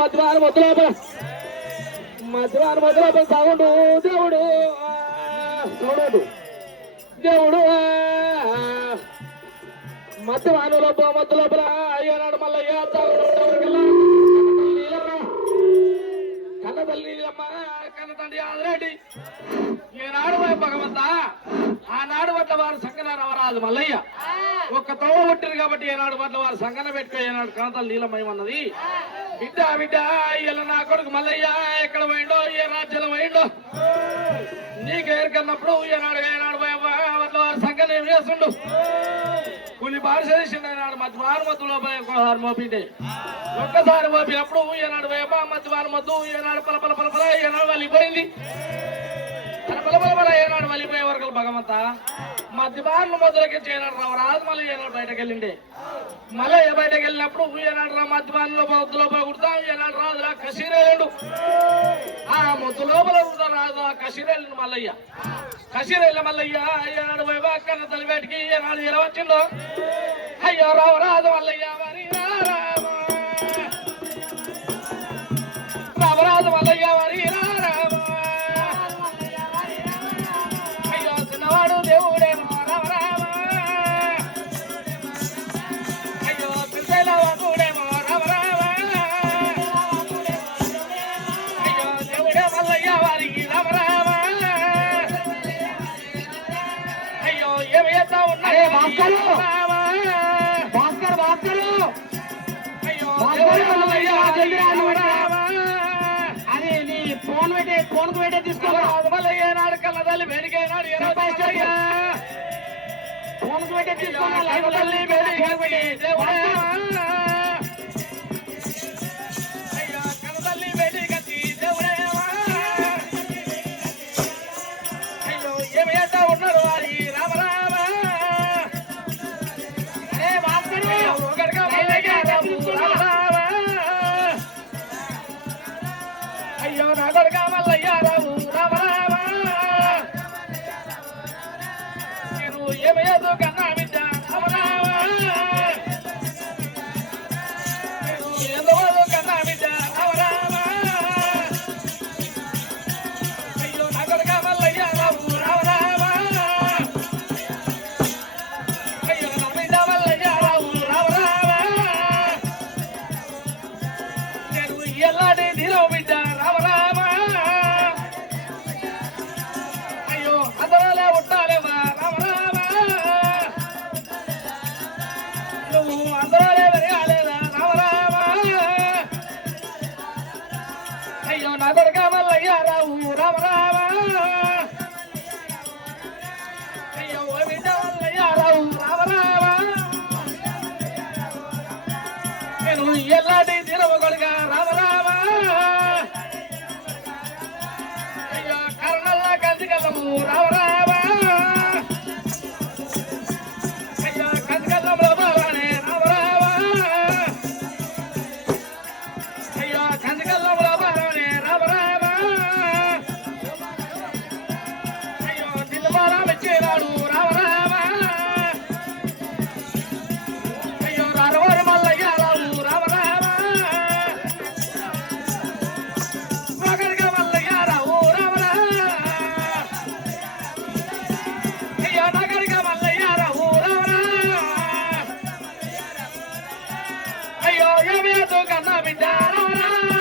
మధ్యాహ్నం మొదలు సాగుండు దేవుడు చూడదు దేవుడు మధ్యవాను మధ్య లోపల అయ్యనాడు మళ్ళీ కన్న తల్లి కన్న తండ్రి ఆదిరెడ్డి ఈనాడు భగవంత ఆనాడు పట్ల వారు సంకన రవరాదు మల్లయ్య ఒక్క తోవ కొట్టిరు కాబట్టి ఏనాడు పట్ల వారు సంకన పెట్టుకో ఏనాడు కనతలు నీలమయమన్నది బిడ్డ బిడ్డ ఇలా నా కొడుకు మల్లయ్య ఎక్కడ పోయిండో ఏ రాజ్యంలో పోయిండో నీకు ఏరుకన్నప్పుడు ఏనాడు పట్ల వారు సంకన ఏం చేస్తుండు కొన్ని భాష చేసిండు ఏనాడు మధ్యవారు మధ్యలో మోపిండే ఒక్కసారి మోపినప్పుడు ఏనాడు మధ్యవారు మద్దు ఏనాడు పలపల పలపల ఏనాడు వెళ్ళిపోయింది ఏనాడు వెళ్ళిపోయే వరకు భగవంత మధ్యవారులు మొదలకి చేయనాడు రాదు మళ్ళీ ఏనాడు బయటకు వెళ్ళిండే మళ్ళీ బయటకు వెళ్ళినప్పుడు ఏనాడు రా మధ్యవారులో మొద్దు లోపల కుడతా ఏనాడు రాదు రా కసిరేడు ఆ మొద్దు లోపల కుడతా రాదు ఆ కసిరేళ్ళు మల్లయ్య కసిరేళ్ళ మల్లయ్య ఏనాడు కన్న తల్లి బయటికి ఏనాడు ఎలా వచ్చిందో అయ్యో రాదు మల్లయ్య మరి రామరాజు మల్లయ్య మరి అదే నీ ఫోన్ పెట్టే తీసుకోవాలి ఏనాడు కన్నదల్లి వేడికైనాడు ఫోన్ పెట్టే తీసుకోవాలి కన్నదల్లి వేడి కచ్చి దేవుడే అయ్యో ఏమి చేస్తా ఉన్నాడు వారి రామరామ అయ్యో నా కొడుక మల్లయ్య రావు రామరామ నేను ఏమయ్యదు కన్నా బిడ్డ రామరామ నేను ఎందుకు కన్నా బిడ్డ రామరామ అయ్యో నా కొడుక మల్లయ్య రావు రామరామ అయ్యో నా బిడ్డ మల్లయ్య రావు రామరామ నేను ఎల్లాడి నీలో బిడ్డ రామరామ అయ్యో అందరాలే ఉంటాలేవా రామరామ నువ్వు అందరాలే పెరగాలేదా రామరామ అయ్యో నా కొడుక మల్లయ్య రావు రామరామ అయ్యో బిడ్డ మల్లయ్య రావు రామరామ నేను ఎల్లాడి తిరవ కొడుక రామరామ అయ్యో కర్ణల్లా కందికల్లము రామరామ అయ్యో కందికల్లంలో బాగానే రామరామ అయ్యో కందికల్లంలో బాగానే రామరామ అయ్యో దిల్లుబారా వచ్చేనాడు రామరామ అయ్యో రారవారి మల్లయ్య రావు రామరామ మగరిగా మల్లయ్య రావు రామరామ అయ్యో నగరిగా మల్లయ్య రావు రామరామ అయ్యో ఏమేదో కన్నా బిడ్డ రామరామ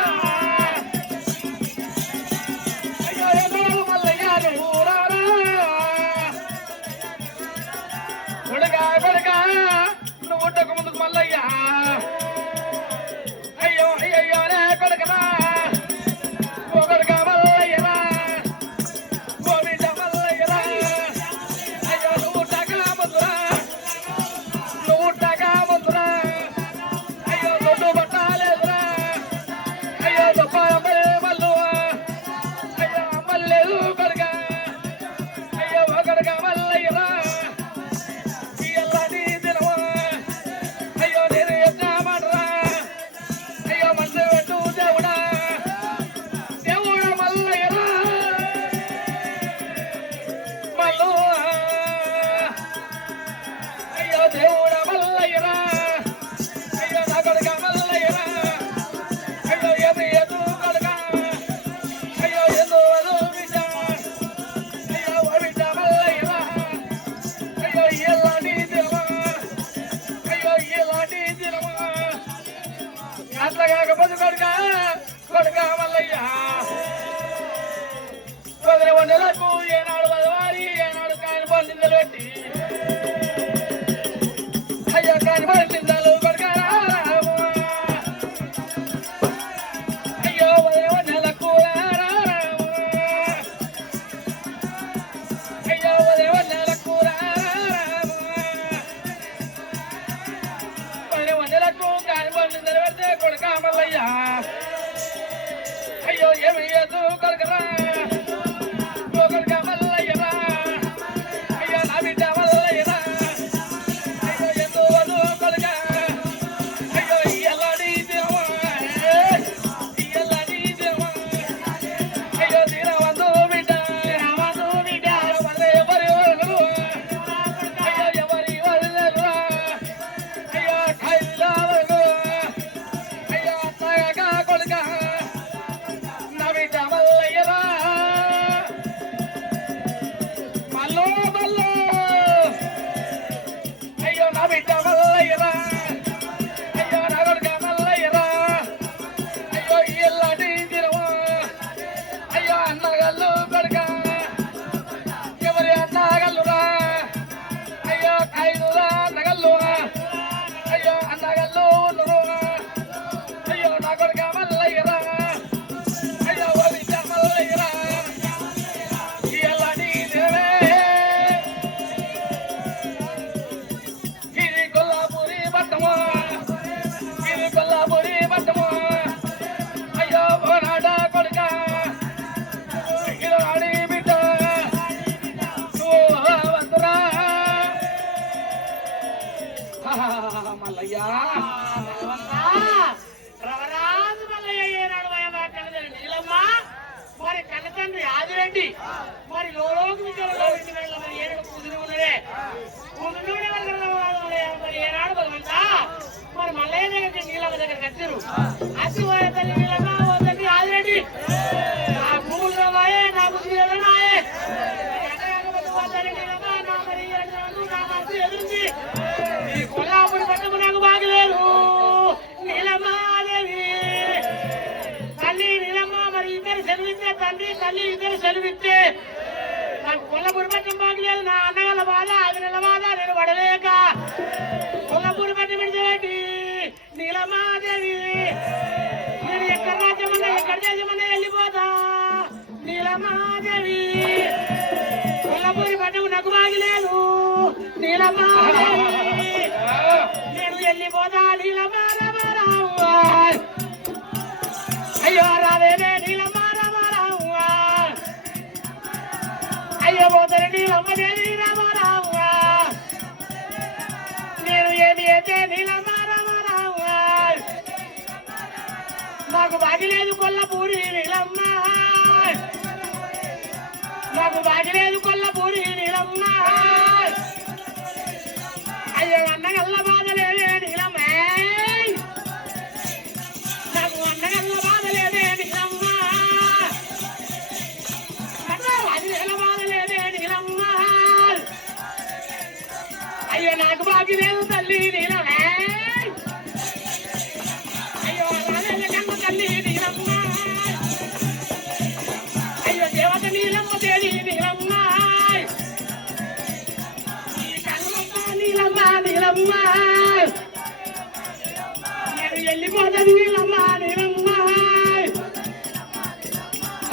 కొడుక కొడుక మల్లయ్య వదిలి వండలకు ఏనాడు వదవాలి ఏనాడు కాయలు పండిందలు పెట్టి అయ్యో కాయలు పండిందలు కొడుక అయ్యో వదిలి వండలకు అయ్యో వదిలి వండలకు వదిలి వండలకు కాయలు పండిందలు పెడితే కొడుక మల్లయ్య అయ్యో ఏమి కొడుకరా మల్లయ్యా రవరాజు మల్లయ్య ఏనాడు నీలమ్మ మరి కన్నతండ్రి ఆదిరెడ్డి మరి లోలోకి మరి ఏనాడు కుదిరి ఉన్నదే మరి ఏనాడు భగవంతా మరి మల్లయ్య దగ్గరికి నీలమ్మ దగ్గరికి వచ్చారు అతి తల్లి నీలమ్మ ఓ తండ్రి ఆదిరెడ్డి నా భూములు రావాయే నా బుద్ధి నాయే ఎదురుంది ఈ కొల్లాపురి పట్టము నాకు బాగలేదు నీలమ్మాదేవి తల్లి నీలమ్మ మరి ఇద్దరు సెలవిస్తే తండ్రి తల్లి ఇద్దరు సెలవిస్తే నాకు కొల్లపూరి పట్టం బాగలేదు నా అన్నగల బాధ అది నెల బాధ నేను పడలేక కొల్లపూరి పట్టం విడిచేటి నీలమ్మాదేవి నేను ఎక్కడ రాజ్యమన్నా ఎక్కడ దేశమన్నా వెళ్ళిపోతా నీలమ్మాదేవి కొల్లపూరి పట్టం నాకు బాగలేదు నీలమ్మాదేవి నేను వెళ్ళిపోతా నీలమ్మ అయ్యో రావేనే నీలమ్మ రామారావు అయ్యో పోతే నీలమ్మదేవి రామారావు నేను ఏమి అయితే నీలమ్మ రామారావు నాకు బాగిలేదు కొల్లపూరి నీలమ్మ నాకు బాగిలేదు కొల్లపూరి నీలమ్మ అయ్యో అన్నగల్ల బాధలేదే నీలమ్మ నాకు అన్నగల్ల బాధలేదే నీలమ్మ అన్నగల్ల బాధలేదే నీలమ్మ అయ్యో నాకు బాకి లేదు తల్లి నీలమ్మ అయ్యో రాలేద కన్న తల్లి నీలమ్మ అయ్యో దేవత నీలమ్మ దేవి నీలమ్మ నీలమ్మ నేను వెళ్ళిపోతాను నీలమ్మ నీలమ్మ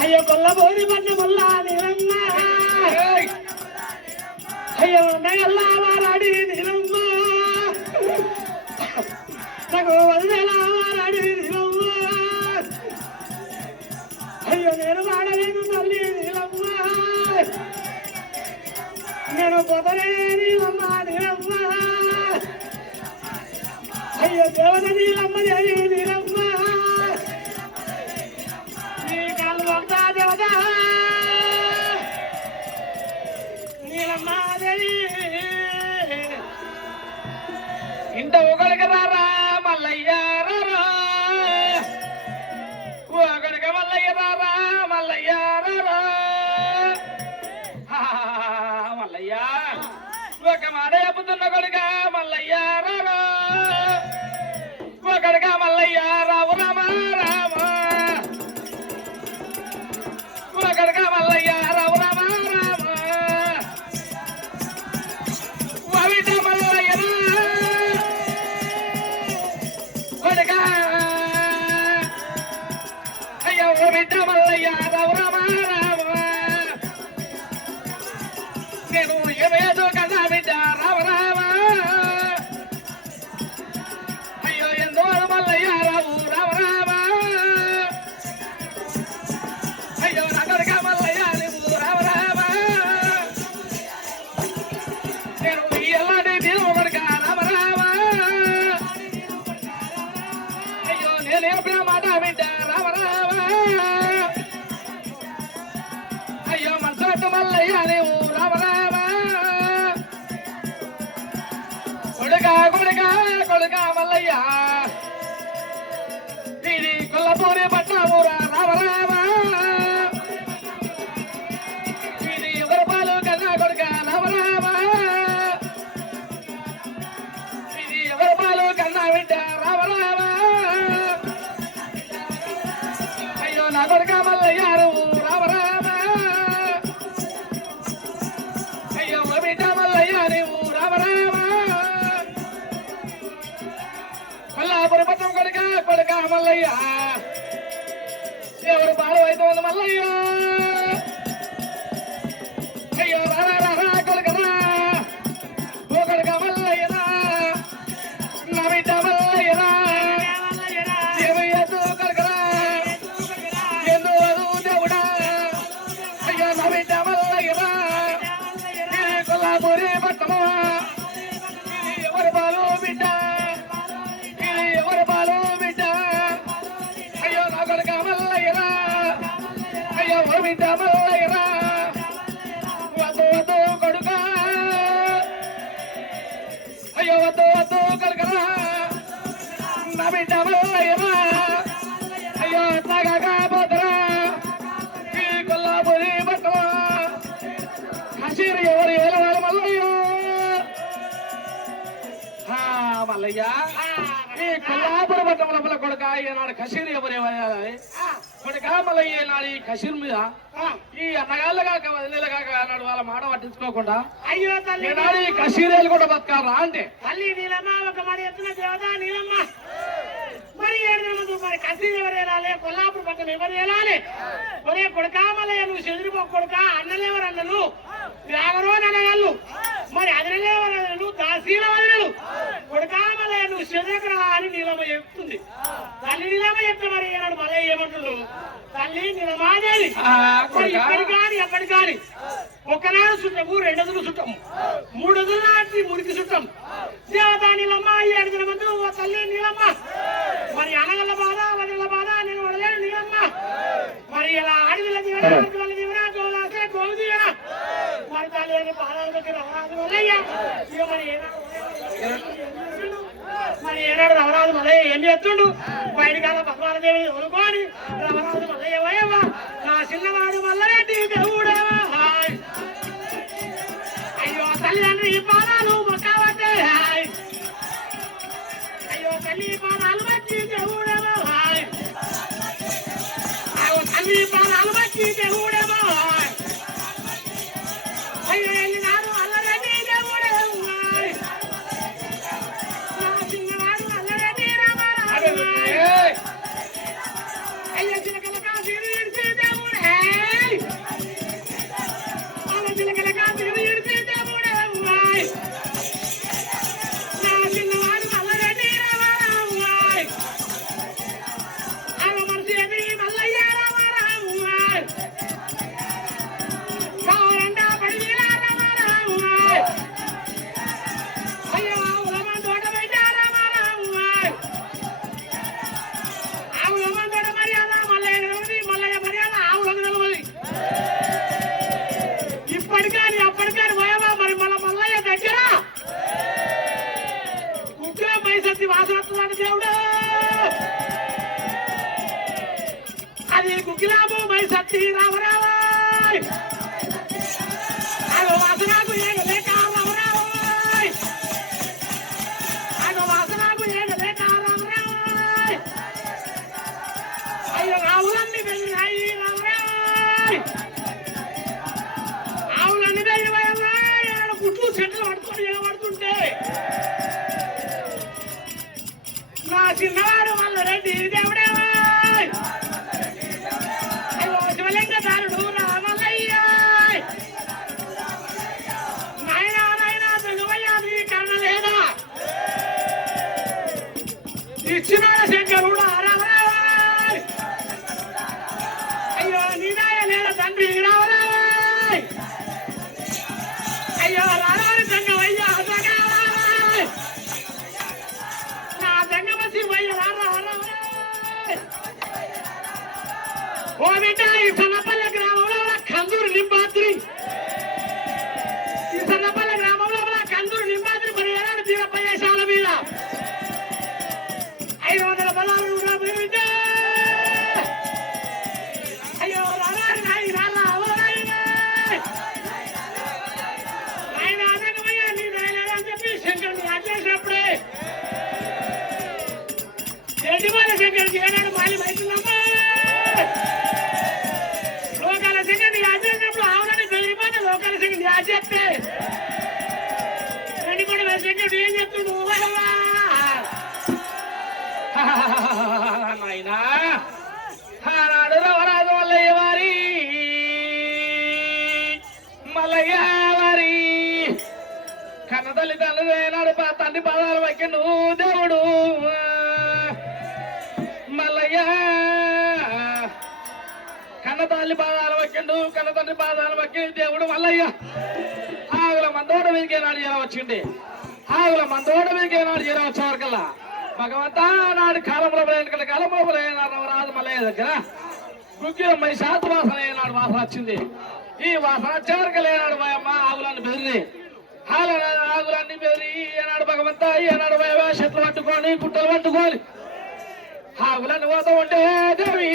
అయ్యో కొల్లబోరి పన్న మల్ల నీలమ్మ అయ్యో నగల్లా వారాడి నీలమ్మ నాకు వదిలేలా వారాడి నీలమ్మ అయ్యో నేను వాడలేను తల్లి నీలమ్మ నేను పోతనే నీలమ్మ నీలమ్మ అయ్యో దేవత నీలమ్మ దేవి నీలమ్మ నీ కాలు భక్త దేవత నీలమ్మ దేవి ఇంట ఒకడికి రారా మల్లయ్య రారా ఒకడికి మల్లయ్య రారా మల్లయ్య రారా మల్లయ్య ఒక మాట చెప్పుతున్న కొడుక మల్లయ్య రారా ఒకడిగా మల్లయ్య రావు రామా బిడ్డ మల్లయ్య రామ రామ రామ నేను ఏమేదో కన్నా బిడ్డ రామ రామ అయ్యో ఎందో మల్లయ్య రావు రామ రామ అయ్యో నగరక మల్లయ్య నువ్వు రామ రామ నేను ఎలాంటి దేవుడుగా రామ రామ అయ్యో నేను ఎప్పుడు మాట బిడ్డ రామ రామ అయ్యో మనసోట మల్లయ్య నువ్వు రామ రామ కొడుక కొడుక కొడుక మల్లయ్య ఇది కొల్లపూరి పట్టామూరా రామ రామ ఇది ఎవరి పాలు కన్నా కొడుక రామ రామ ఇది ఎవరి పాలు కన్నా బిడ్డ రామ రామ అయ్యో నా కొడుక మల్లయ్య నువ్వు రామ రామ అయ్యో మా బిడ్డ మల్లయ్య నువ్వు రామ రామ కొల్లాపురి పట్టం కొడుక కొడుక మల్లయ్య ఎవరు పాలు అవుతుంది మల్లయ్య అయ్యో రా కొడుకరా ఓ కొడుక మల్లయ్యరా నా బిడ్డ మల్లయ్యరా ఏమయ్యదు కొడుకరా ఎందు దేవుడా అయ్యో నా బిడ్డ మల్లయ్యరా కొల్లాపురి పట్టము ఎవరు పాలు బిడ్డ ఎవరు పాలు బిడ్డ అయ్యో నా కొడుక మల్లయ్యరా అయ్యో ఓ బిడ్డ మల్లయ్యరా వద్దు వద్దు కొడుక అయ్యో వద్దు వద్దు కొడుకరా నా బిడ్డ మల్లయ్యరా అయ్యో తాగా పోతరా ఈ కొల్లాపురి పట్టమా కసీరు ఎవరు ఏలవాళ్ళు మల్లయ్య మల్లయ్య ఈ కొల్లాపురి పట్టం లోపల కొడుక ఈనాడు కసీరు ఎవరు ఏమయ్యాలి కొడుక మల్లయ్య ఈనాడు ఈ కసీరు మీద ఈ అన్నగాళ్ళు కాక వదిలేలు కాక అన్నాడు వాళ్ళ మాట పట్టించుకోకుండా అయ్యో తల్లి ఈనాడు ఈ కసీరేలు కూడా బతకాలా అంటే తల్లి నీలమ్మ ఒక మాట ఎత్తున దేవదా నీలమ్మ మరి ఏడు మరి కసి ఎవరు వెళ్ళాలి కొల్లాపురి పట్టణం ఎవరు వెళ్ళాలి ఒరే కొడుకామలయ్య నువ్వు చెదిరిపో కొడుక అన్నలేవరు అన్నలు వ్యాగరో అనగాళ్ళు మరి అదనలేవరు అన్నలు దాసీల వదనలు కొడుకామలయ్య నువ్వు చెదరకరా అని నీలమ్మ చెప్తుంది తల్లి నీలమ్మ చెప్తే మరి ఏనాడు మలయ్య ఏమంటున్నారు తల్లి నిలమాదేవి ఇప్పటి కాని ఎప్పటి కాని ఒకనాడు చుట్టము రెండదులు చుట్టము మూడదులు నాటి మురికి చుట్టం దేవతా నీలమ్మ 7 మంది ఓ తల్లి నీలమ్మ మరి అనగల బాధ వదల బాధ నేను వడలేను నీలమ్మ మరి ఇలా అడవిల దీవెన అడవిల దీవెన గోలాసే గోలు దీవెన మరి తల్లి పాదాల దగ్గర అవరాదు వల్లయ్య ఇక మరి ఏనాడు రవరాజు మల్లయ్య ఏం చేస్తుండు బయటకాల పద్మాలదేవి వదులుకొని రవరాజు మల్లయ్య పోయేవా నా చిన్నవాడు మల్లరెడ్డి దేవుడేవా అయ్యో తల్లిదండ్రి ఈ పాదాలు మొక్కవట్టే అయ్యో తల్లి పాదాలు బట్టి దేవుడేవా అయ్యో తల్లి పాదాలు బట్టి దేవుడేవా అయ్యో వెళ్ళినాడు అల్లరెడ్డి దేవుడేవా చిన్నవాడు అల్లరెడ్డి రామారావు అయ్యో చిలకల కాశీని ఇడిచి దేవుడే అలా చిలకల కాశీని ఇడిచి దేవుడే నా చిన్నవాడు అల్లరెడ్డి రామారావు అలా మనసు ఎదిరి మల్లయ్య రామారావు కావాలంటా పడి రామారావు అయ్యో ఆవులమ్మ తోట బయట రామారావు ఆవులమ్మ తోట మర్యాద మల్లయ్య నిలవది మల్లయ్య మర్యాద ఆవులకు నిలవది ఇప్పటికాని అప్పటికాని పోయావా మరి మన మల్లయ్య దగ్గర కుక్కిల మైసత్తి వాసన వస్తుందండి దేవుడు అది కుక్కిలాము మైసత్తి రామరావా అది వాసనకు ఏగలేక రామరావు అది వాసనకు ఏగలేక రామరావు అయ్యో ఆవులన్నీ వెళ్ళినాయి రామరావు ఆవులన్నీ వెళ్ళి గుడ్లు చెట్లు పట్టుకొని నిలబడుతుంటే నా చిన్నవాడు మల్లరెడ్డి దేవుడే తండ్రి రావరాయ్ అయ్యో రారాని సంగమయ్యా నా సంగమసి వయ్య ఓ బిడ్డ ఈ సన్నపల్లె గ్రామంలో కందూరు నింబాద్రి ఈ సన్నపల్లె గ్రామంలో కందూరు నింబాద్రి మరి ఏనాడు తీరపయ్యేశాల మీద 500 బలాలు బిడ్డ అయ్యో రారాని నాయి రారా చేసినప్పుడే రెడ్డిమాల శంకర్కి ఏనాడు మాలి బయటమ్మా లోకాల శంకర్ని ఆచేసినప్పుడు ఆవులని బెదిరిపోతే లోకాల శంకర్ని ఆచేస్తే రెడ్డిమాల శంకర్ని ఏం చెప్తుండు నాయనా ఆనాడు రవరాజు మల్లయ్య వారి మల్లయ్య వారి కన్న తల్లిదండ్రులు ఏనాడు తండ్రి పాదాలు వైకిండు దేవుడు మల్లయ్య కన్న తల్లి పాదాలు వైకిండు కన్న తండ్రి పాదాలు వైకి దేవుడు మల్లయ్య ఆగుల మందోడ మీదకి ఏనాడు చేర వచ్చింది ఆగుల మందోడ మీదకి ఏనాడు చేర వచ్చేవరకల్లా భగవంతా నాడు కాలంలో కాలంలో రాదు మల్లయ్య దగ్గర గుగ్గిల మై శాత వాసన ఏనాడు వాసన వచ్చింది ఈ వాసన వచ్చేవరకల్లా ఏనాడు అమ్మ ఆగులను బెదిరి ఆగులన్నీ బెదిరి ఏనాడు భగవంతా ఏనాడు చెట్లు పట్టుకొని గుట్టలు పట్టుకొని ఆగులన్నీ పోతూ ఉంటే దేవి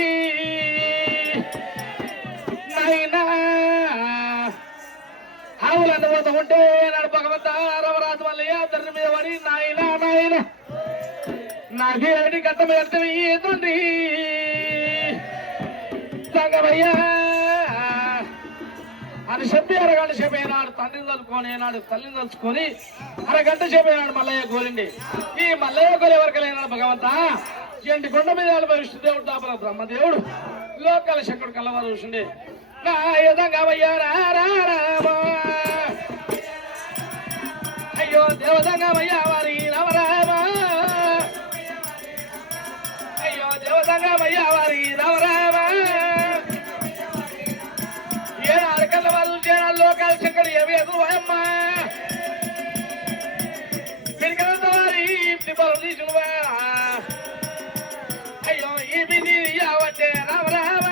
నాయనా ఆవులన్నీ పోతూ ఉంటే ఏనాడు భగవంతా రవరాజు మల్లయ్య తండ్రి మీద పడి నాయన నాయన నాకేటి గట్ట మీద తండ్రి సంగమయ్యా అని చెప్పి అరగంట సేపు అయినాడు తండ్రిని తలుచుకొని ఏనాడు తల్లిని తలుచుకొని అరగంట సేపు అయినాడు మల్లయ్య గోలిండి ఈ మల్లయ్య గోలి ఎవరికి లేనాడు భగవంత ఎండి కొండ మీద విష్ణుదేవుడు దాపల బ్రహ్మదేవుడు లోకాల శంకరుడు కల్లవారు చూసిండే నా యదంగమయ్యా అయ్యో దేవదంగమయ్యా వారి రామరామ అయ్యో దేవదంగమయ్యా వారి రామరామ ఏనాడు కల్లవారు చేయాలి లోకాల శంకరుడు ఏమి ఎదురువమ్మా పిరికలంత వారి తీసుకువా అయ్యో ఈ బిజీ యావచ్చే రామరామ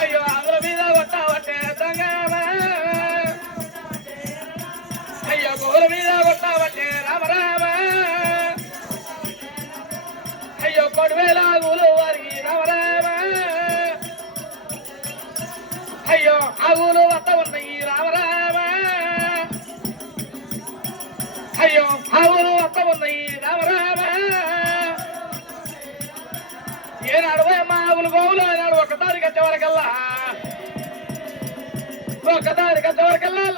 అయ్యో అందుల మీద కొట్టావట్టే దంగమ అయ్యో గోల మీద కొట్టావట్టే రామరామ అయ్యో కొడువేల గులు వారికి రామరామ అయ్యో ఆ ఊరు వద్ద ఉన్నాయి రామరామ అయ్యో ఆ ఊరు వద్ద ఉన్నాయి రామరామ ఏనాడు మా ఊరు గోవులు ఏనాడు ఒకదారి కట్టేవరకల్లా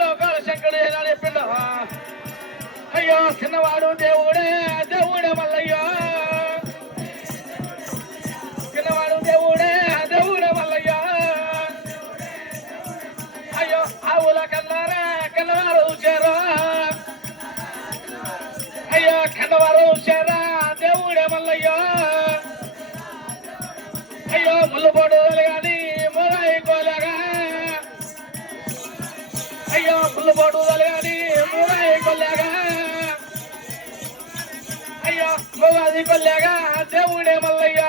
లోకాల శంకరుడు ఏనాడు చెప్పిండు అయ్యో చిన్నవాడు దేవుడే దేవుడే మల్లయ్యో చిన్నవాడు దేవుడే దేవుడే మల్లయ్యో అయ్యో ఆవుల కన్నారా కన్నవారు చూశారు అయ్యో కన్నవారు చూశారా దేవుడే మల్లయ్యో అయ్యో ముళ్ళుపోడు కానీ మూరాయి కోలేగా అయ్యో ముళ్ళుపోడు కానీ మూరాయి కొల్లేగా అయ్యో మూగాది కొల్లేగా దేవుడే మల్లయ్య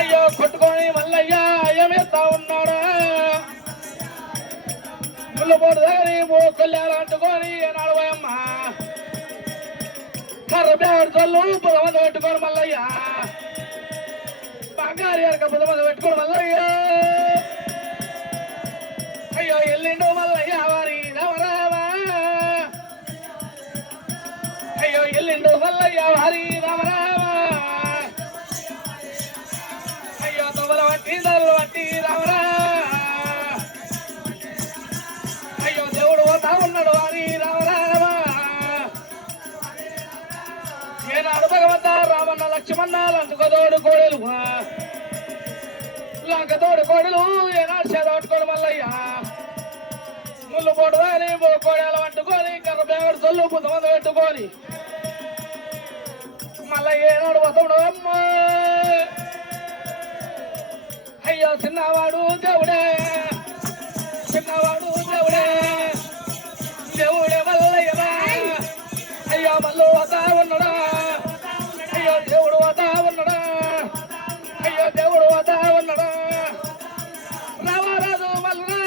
అయ్యో కొట్టుకొని మల్లయ్య ఏమేస్తా ఉన్నాడు ముళ్ళుపోడు కానీ మూ కొల్లేలు అంటుకొని ఏనాడు పోయమ్మ కర్ర బ్యాడు చల్లు పొలమంది పెట్టుకొని మల్లయ్య బంగారు ఎరక బుధమంది పెట్టుకోడు మల్లయ్య అయ్యో ఎల్లిండు మల్లయ్య వారి రామరామ అయ్యో ఎల్లిండు మల్లయ్య వారి రామరామ అయ్యో తొమ్మల వట్టి దొరలు వట్టి రామరామ అయ్యో దేవుడు పోతా ఉన్నాడు వారి రామరామ ఏనాడు భగవంత రామన్న లక్ష్మణ లంకతోడు కోడలు లంకతోడు కోడలు ఏనాడు చేదట్టుకోడు మల్లయ్య ముళ్ళు పోటుదని కోడలు పట్టుకొని కర్ర బేగడు తొల్లు బుద్ధమంది పెట్టుకొని మల్లయ్య ఏనాడు వస్తాడు అమ్మ చిన్నవాడు దేవుడే చిన్నవాడు దేవుడే దేవుడే మల్లయ్యరా అయ్యో మల్లు వతా ఉన్నాడా అయ్యో దేవుడు వతా ఉన్నాడా అయ్యో దేవుడు వతా ఉన్నాడా రామరాజు మల్లుడా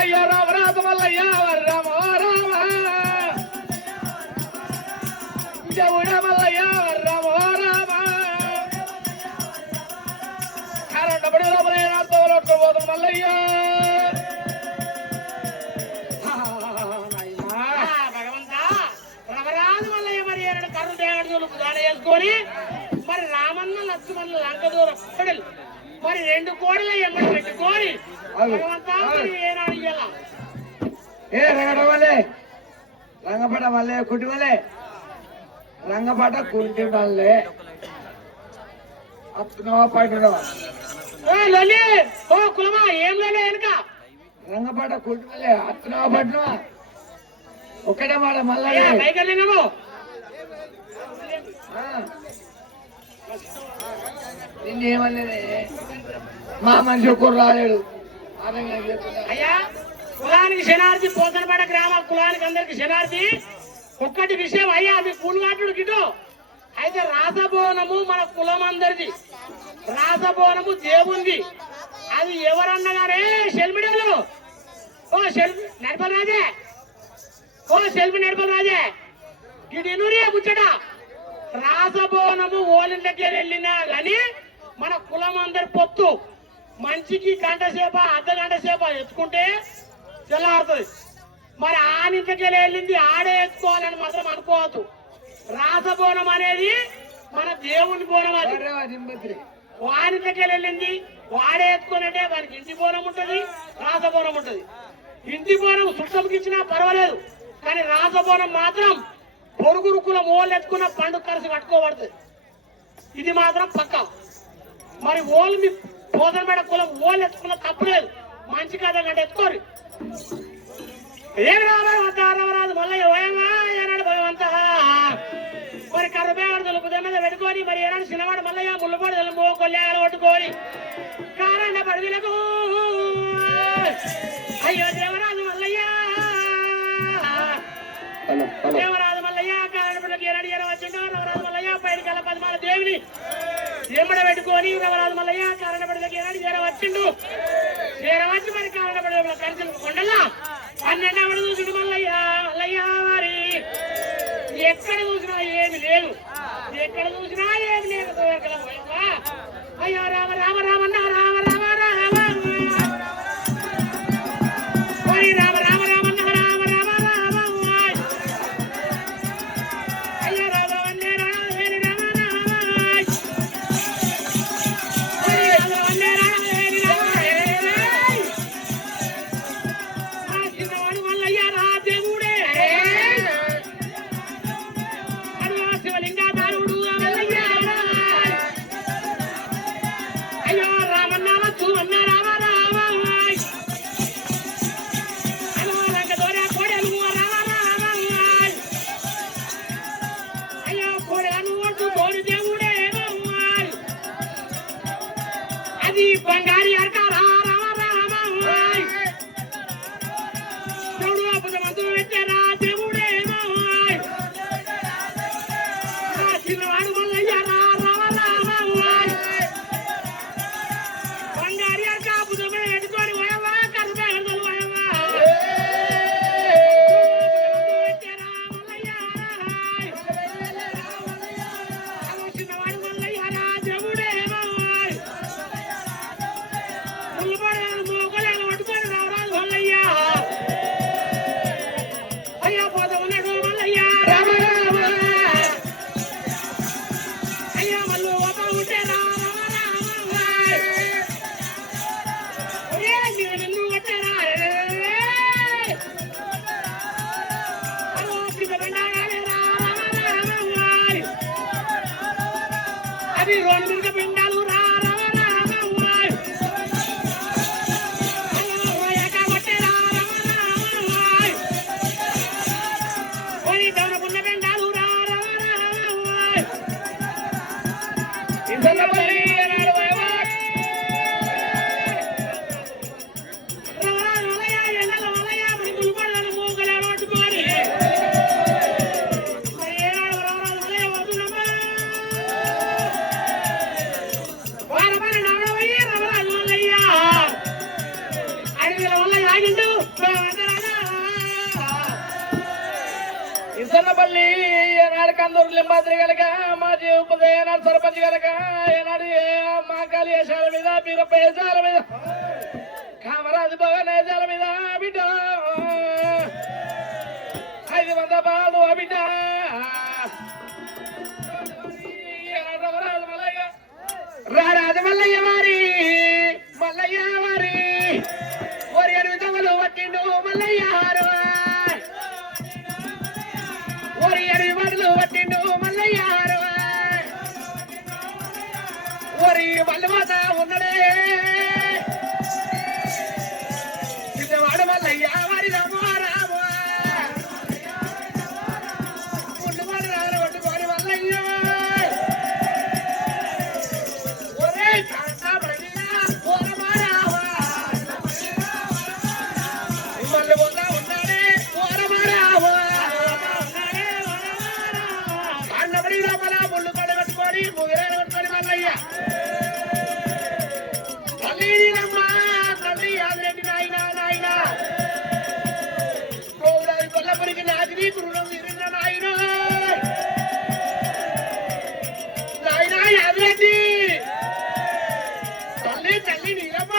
అయ్యో రామరాజు మల్లయ్య రామ రామ దేవుడే మల్లయ్య రామ రామ కరెంటబడి లోపల మల్లయ్య వేసుకొని మరి రామన్న లక్ష్మణ లంక దూరం కొడలు మరి 2 కోడలు ఎమ్మడి పెట్టుకొని భగవంతా ఏనాడు ఇయ్యాల ఏ రంగడవలే రంగపట మల్లే కుటివలే రంగపట కుంటి మల్లే అత్నవ పడవ ఓ లలి ఓ కులమా ఏం లేనే వెనక రంగపట కుటివలే అత్నవ పడవ ఒకటే మాట మల్లే పైకెళ్ళినాము నిన్నేమన్నదే మా మనిషి ఒక్కరు రాలేడు అయ్యా కులానికి శనార్థి పోతనపేట గ్రామ కులానికి అందరికి శనార్థి ఒక్కటి విషయం అయ్యా అది కూలుగాటుడు గిటో అయితే రాసబోనము మన కులం అందరిది రాసబోనము దేవుంది అది ఎవరన్నగానే షెల్మిడలు ఓ షెల్మి నడపల్ రాజే ఓ షెల్మి నడపల్ రాజే గిడి నూరే ముచ్చట రాసబోనము ఓలింట్లకి వెళ్ళినా గాని మన కులం అందరి పొత్తు మంచికి గంట సేప అర్ధగంట సేప ఎత్తుకుంటే తెల్లారుతుంది మరి ఆనింట్లకి వెళ్ళింది ఆడే ఎత్తుకోవాలని మాత్రం అనుకోవద్దు రాసబోనం అనేది మన దేవుని బోనం అది వానింట్లకి వెళ్ళింది వాడే ఎత్తుకున్నట్టే వానికి ఇంటి బోనం ఉంటది రాసబోనం ఉంటది ఇంటి బోనం సుట్టంకి ఇచ్చినా పర్వాలేదు కానీ రాసబోనం మాత్రం పొరుగురు కులం ఓళ్ళు ఎత్తుకున్న పండుగ ఖర్చు కట్టుకోబడుతుంది ఇది మాత్రం పక్క మరి ఓళ్ళు మీ పోతనపేట కులం ఓళ్ళు ఎత్తుకున్న తప్పులేదు మంచి కథ కంటే ఎత్తుకోరు ఏమి రామరాజు మళ్ళీ ఏనాడు భగవంత మరి కర్రబేవాడు తెలుపుదే మీద పెట్టుకొని మరి ఏనాడు చిన్నవాడు మల్లయ్య ముళ్ళపాడు తెలుపు కొల్లేగాలు కొట్టుకొని కారండ పడుగులకు అయ్యో దేవరాజు మల్లయ్య దేవరాజు రవరాజు మల్లయ్య పైన కల పద్మాల దేవిని ఎమ్మడ పెట్టుకొని రవరాజు మల్లయ్య కారణపడిలోకి వచ్చిండు చేరవచ్చి మరి కారణపడి కలిసి కొండలా 12 అవడు చూసుడు మల్లయ్య మల్లయ్య వారి ఎక్కడ చూసినా ఏమి లేదు ఎక్కడ చూసినా ఏమి లేదు అయ్యో రామ రామ రామన్న రామ రామ రామ మరి రామ రామ రామన్న రామ రామ రామ అయ్యో రామ వందే రామ హరి రామ రామ హరి రామ వందే రామ హరి రామ ఆ చిన్నవాడు మల్లయ్య రా దేవుడే అయ్యో శివలింగాధారుడు మల్లయ్య అయ్యో రామన్న చూవన్న రామ రామ అయ్యో రంగదోర కోడలు రామ రామ అయ్యో కోడలను ఒట్టు కోడి దేవుడే అది బంగారి అర్క రామ రామ దేవుడు అబద్ధమంతులు పెట్టారా దేవుడే చిన్నవాడు మల్లయ్య రామ రామ బంగారి అర్క అబద్ధమే పెట్టుకొని వయవా కరుపేగలు వయవా పెట్టారా మల్లయ్య చిన్నవాడు మల్లయ్య రా దేవుడే ముళ్ళపడేను మోకలేను పట్టుకొని రావరాజు మల్లయ్య అయ్యా పోత ఉన్నాడు మల్లయ్య రామ రామ అయ్యా మల్లు పోతా ఉంటే రామ రామ నిన్ను కట్టారా అది రోడ్డు మీద పిండాలు ఇంత తాడపల్లి ఏనాడు కందూరు లింబాద్రి గనక మాజీ ఉపద ఏనాడు సర్పంచ్ గనక ఏనాడు మాకాలి వేషాల మీద బీరప్ప వేషాల మీద కామరాజు భవన్ వేషాల మీద బిడ్డ 500 బాలు బిడ్డ రారాజు మల్లయ్య వారి మల్లయ్య వారి ఓరి 8 దొంగలు పట్టిండు మల్లయ్య ఓరి 8 బడులు పట్టిండు మల్లయ్య ఓరి మల్లమాత ఉన్నడే చిన్నవాడు మల్లయ్య వారి రామో రామో ముందువాడు రాజు పట్టుకోని మల్లయ్య ఒరే కాంతా బ్రగినా ఓరమా రావా మల్ల పోతా ఉన్నాడే ఓరమా రావా అన్నబడి లోపల ముళ్ళు కట్టుకొని ముగిరేలు పట్టుకొని మల్లయ్య తల్లి నీలమ్మ తల్లి ఆదిరెడ్డి నాయన నాయన గోవులాది కొల్లపురికి నాదిని గురుడం తిరిగిన నాయన నాయన ఆదిరెడ్డి తల్లి తల్లి నీలమ్మ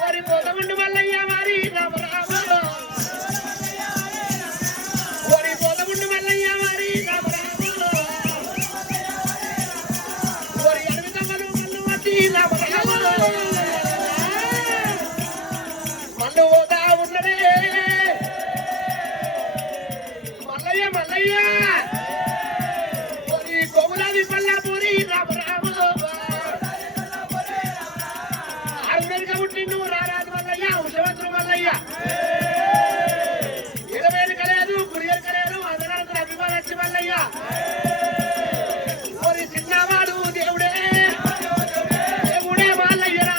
వారి పోతముండు మల్లయ్య వారి రామ రామ వారి పోతముండు మల్లయ్య వారి రామ రామ వారి 8 దొంగలు మల్లు వచ్చి రామ రామ మల్లు పోతా ఉన్నదే మల్లయ్య మల్లయ్య వారి గోగులాది పల్లాపూరి రామ రామ ఆరునెలక పుట్టిండు రారాజు మల్లయ్య ఉషవంతుడు మల్లయ్య 20 కలేదు గురియలు కలేదు అందరాలకు అభిమానచ్చి మల్లయ్య ఓరి చిన్నవాడు దేవుడే దేవుడే మల్లయ్యరా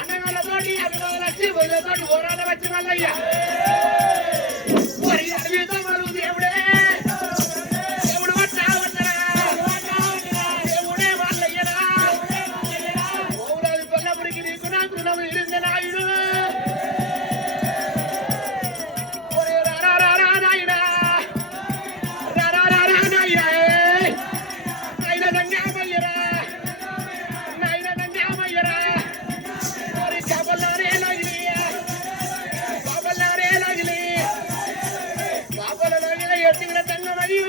అన్నగాళ్ళతోటి అభిమానచ్చి వదిలతోటి ఓరాడ వచ్చి మల్లయ్య ఓరి అడవితోమలు దేవుడే దేవుడు వట్టా వట్టరా దేవుడే మల్లయ్యరా ఓరాది కొల్లపురికి నీకు నాకు రుణము ఇరుంది నాయుడు ఓరే రా రా రా నాయుడా రా రా రా రా నాయుడా నాయన దంగామయ్యరా నాయన దంగామయ్యరా ఓరి బాబల్లారే నగిలి బాబల్లారే నగిలి బాబల నగిలి ఎత్తిన దంగమయ్యు